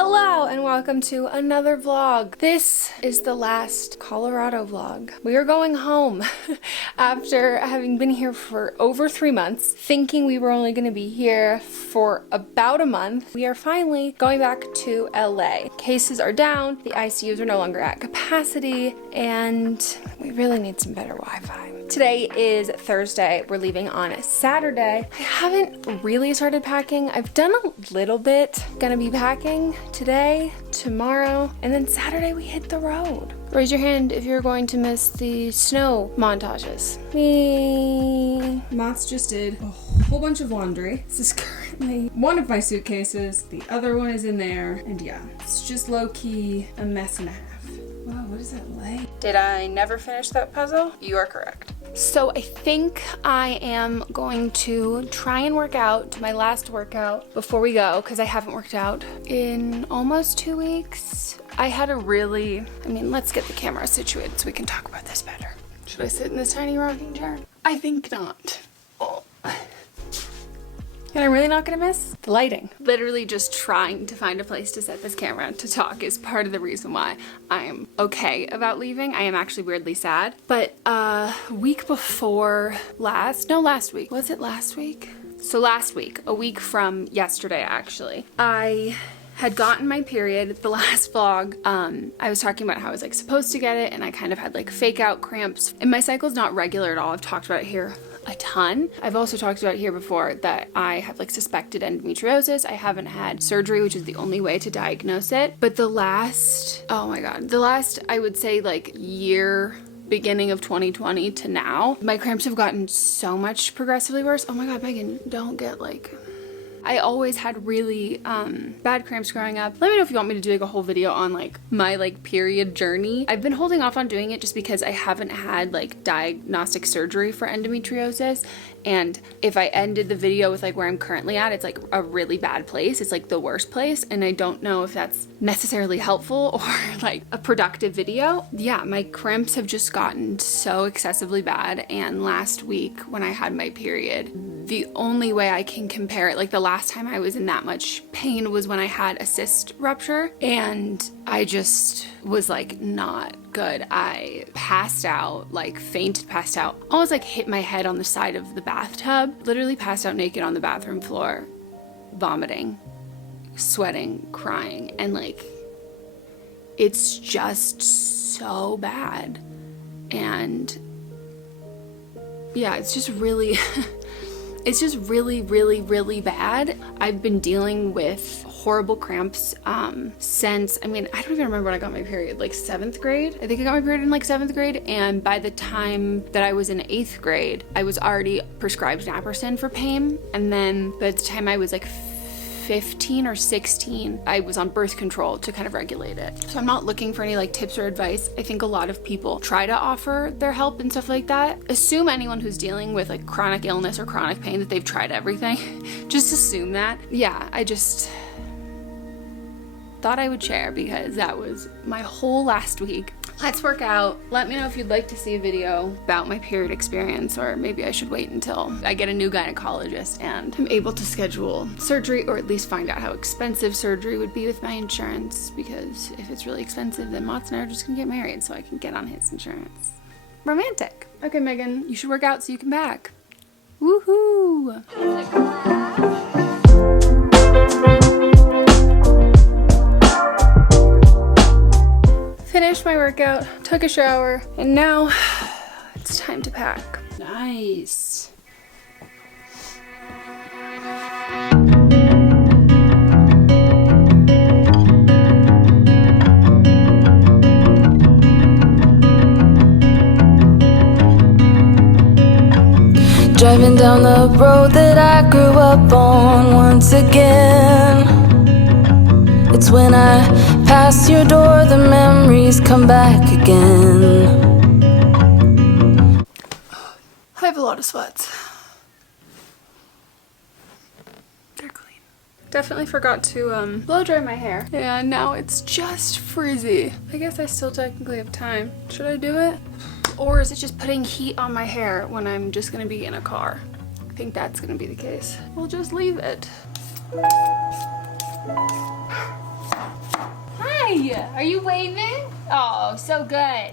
Hello and welcome to another vlog. This is the last Colorado vlog. We are going home after having been here for over 3 months, thinking we were only going to be here for about a month. We are finally going back to LA. Cases are down, the ICUs are no longer at capacity, and we really need some better Wi-Fi. Today is Thursday. We're leaving on Saturday. I haven't really started packing. I've done a little bit. Gonna be packing today, tomorrow, and then Saturday we hit the road. Raise your hand if you're going to miss the snow montages. Me. Mott's just did a whole bunch of laundry. This is currently one of my suitcases. The other one is in there. And yeah, it's just low-key a mess and a half. Wow, what is that like? Did I never finish that puzzle? You are correct. So I think I am going to try and work out my last workout before we go, because I haven't worked out in almost 2 weeks. I had a really, let's get the camera situated so we can talk about this better. Should I sit in this tiny rocking chair? I think not. Oh. And I'm really not gonna miss the lighting. Literally just trying to find a place to set this camera to talk is part of the reason why I'm okay about leaving. I am actually weirdly sad. But week before last week. Was it last week? So last week, a week from yesterday actually, I had gotten my period. The last vlog, I was talking about how I was supposed to get it, and I kind of had fake out cramps. And my cycle's not regular at all. I've talked about it here a ton. I've also talked about here before that I have suspected endometriosis. I haven't had surgery, which is the only way to diagnose it. But the last, oh my God, the last, I would say year, beginning of 2020 to now, my cramps have gotten so much progressively worse. Oh my God, Megan, don't get I always had really bad cramps growing up. Let me know if you want me to do a whole video on my period journey. I've been holding off on doing it just because I haven't had diagnostic surgery for endometriosis. And if I ended the video with where I'm currently at, it's a really bad place. It's the worst place. And I don't know if that's necessarily helpful or a productive video. Yeah, my cramps have just gotten so excessively bad. And last week when I had my period, the only way I can compare it, the last time I was in that much pain was when I had a cyst rupture, and I just was not good. I passed out, fainted, passed out, almost hit my head on the side of the bathtub, literally passed out naked on the bathroom floor, vomiting, sweating, crying, and it's just so bad. And yeah, it's just really it's just really, really, really bad. I've been dealing with horrible cramps since, I don't even remember when I got my period, 7th grade? I think I got my period in 7th grade, and by the time that I was in 8th grade, I was already prescribed naproxen for pain, and then by the time I was 15 or 16, I was on birth control to kind of regulate it. So I'm not looking for any tips or advice. I think a lot of people try to offer their help and stuff like that. Assume anyone who's dealing with chronic illness or chronic pain that they've tried everything. Just assume that. Yeah, I just thought I would share because that was my whole last week. Let's work out. Let me know if you'd like to see a video about my period experience, or maybe I should wait until I get a new gynecologist and I'm able to schedule surgery, or at least find out how expensive surgery would be with my insurance, because if it's really expensive, then Mott's and I are just gonna get married so I can get on his insurance. Romantic. Okay, Megan, you should work out so you can pack. Woohoo! Finished my workout, took a shower, and now it's time to pack. Nice. Driving down the road that I grew up on once again. It's when I pass your door, the memories come back again. I have a lot of sweats. They're clean. Definitely forgot to blow dry my hair, and now it's just frizzy. I guess I still technically have time. Should I do it? Or is it just putting heat on my hair when I'm just gonna be in a car? I think that's gonna be the case. We'll just leave it. Hi! Are you waving? Oh, so good.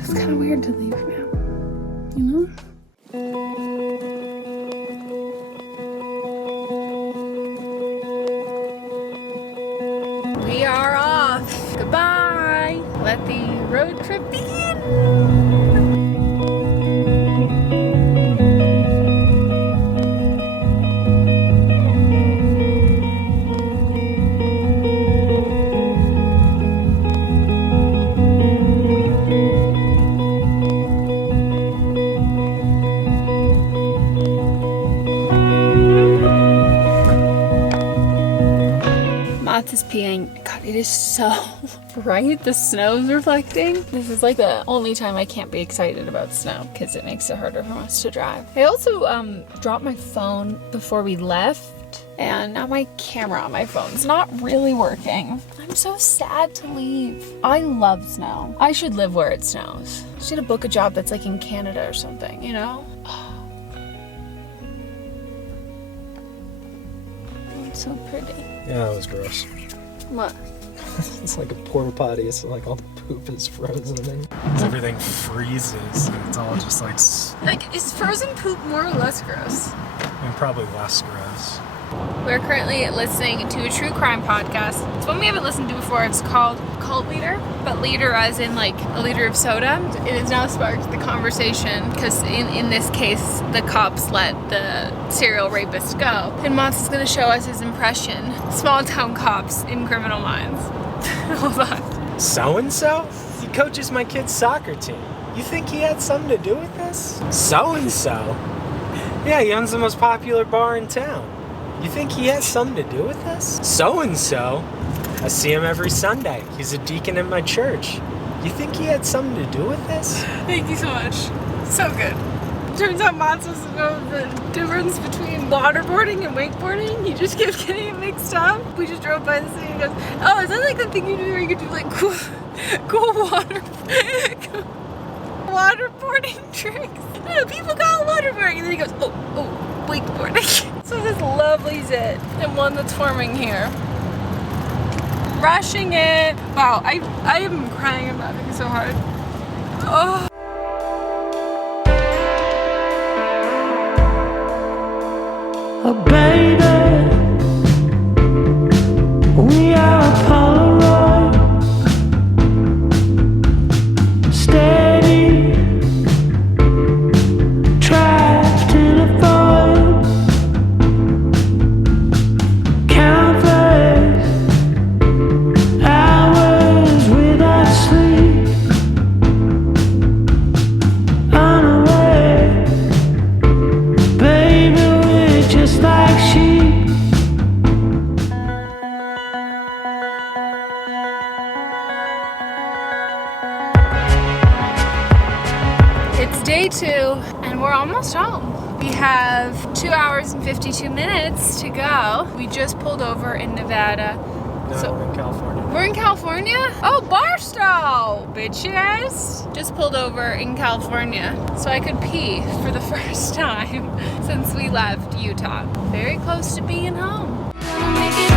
It's kind of weird to leave now, you know? We are off. Goodbye. Let the road trip begin. Is peeing. God, it is so bright. The snow's reflecting. This is like the only time I can't be excited about snow because it makes it harder for us to drive. I also dropped my phone before we left, and now my camera on my phone's not really working. I'm so sad to leave. I love snow. I should live where it snows. I should book a job that's like in Canada or something, you know? It's so pretty. Yeah, that was gross. What? It's like a porta potty. It's like all the poop is frozen and everything freezes. And it's all just Like, is frozen poop more or less gross? probably less gross. We're currently listening to a true crime podcast. It's one we haven't listened to before. It's called Cult Leader, but leader as in like a liter of soda. It has now sparked the conversation because in this case, the cops let the serial rapist go. And Mott's is going to show us his impression. Small town cops in Criminal Minds. Hold on. So-and-so? He coaches my kid's soccer team. You think he had something to do with this? So-and-so? Yeah, he owns the most popular bar in town. You think he has something to do with this? So-and-so? I see him every Sunday. He's a deacon in my church. You think he had something to do with this? Thank you so much. So good. Turns out Mott doesn't know the difference between waterboarding and wakeboarding. He just kept getting it mixed up. We just drove by the city and he goes, oh, is that like the thing you do where you could do like cool waterboarding tricks? No, people call it waterboarding. And then he goes, oh, wakeboarding. So this lovely zit and one that's forming here. Rushing it. Wow, I am crying. I'm laughing so hard. Oh. Oh, baby, we are a Polaroid, steady, trapped in a void, countless hours without sleep, unaware, baby, we're just like sheep. It's day 2 and we're almost home. We have 2 hours and 52 minutes to go. We just pulled over in Nevada. No, we're in California. We're in California? Oh, Barstow, bitches! Just pulled over in California so I could pee for the first time since we left Utah. Very close to being home. Gonna make it